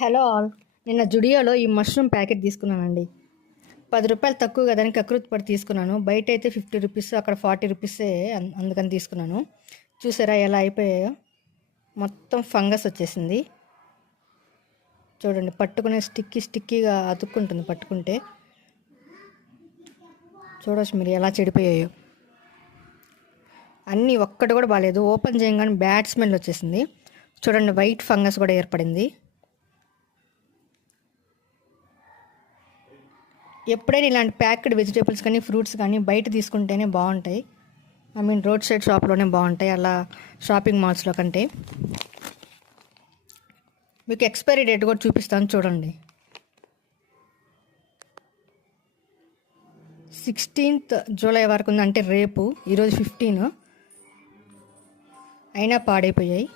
Hello all. నిన్న జుడియోలో ఈ mushroom packet తీసుకున్నానండి. 10 రూపాయలు తక్కువ కదని కకృతి పడి తీసుకున్నాను. బయట అయితే 50 రూపీస్, అక్కడ 40 రూపీసే. అందుకని తీసుకున్నాను. చూసారా ఎలా అయిపోయాయో, మొత్తం ఫంగస్ వచ్చేసింది. చూడండి, పట్టుకునే స్టిక్కీగా అతుక్కుంటుంది పట్టుకుంటే. చూడవచ్చు మీరు ఎలా చెడిపోయాయో. అన్నీ ఒక్కటి కూడా బాగాలేదు. ఓపెన్ చేయగానే బ్యాడ్ స్మెల్ వచ్చేసింది. చూడండి, వైట్ ఫంగస్ కూడా ఏర్పడింది. ఎప్పుడైనా ఇలాంటి ప్యాక్డ్ వెజిటేబుల్స్ కానీ ఫ్రూట్స్ కానీ బయట తీసుకుంటేనే బాగుంటాయి. రోడ్ సైడ్ షాప్లోనే బాగుంటాయి, అలా షాపింగ్ మాల్స్లో కంటే. మీకు ఎక్స్పైరీ డేట్ కూడా చూపిస్తాను చూడండి. 16th జూలై వరకు ఉంది, అంటే రేపు. ఈరోజు 15 అయినా పాడైపోయాయి.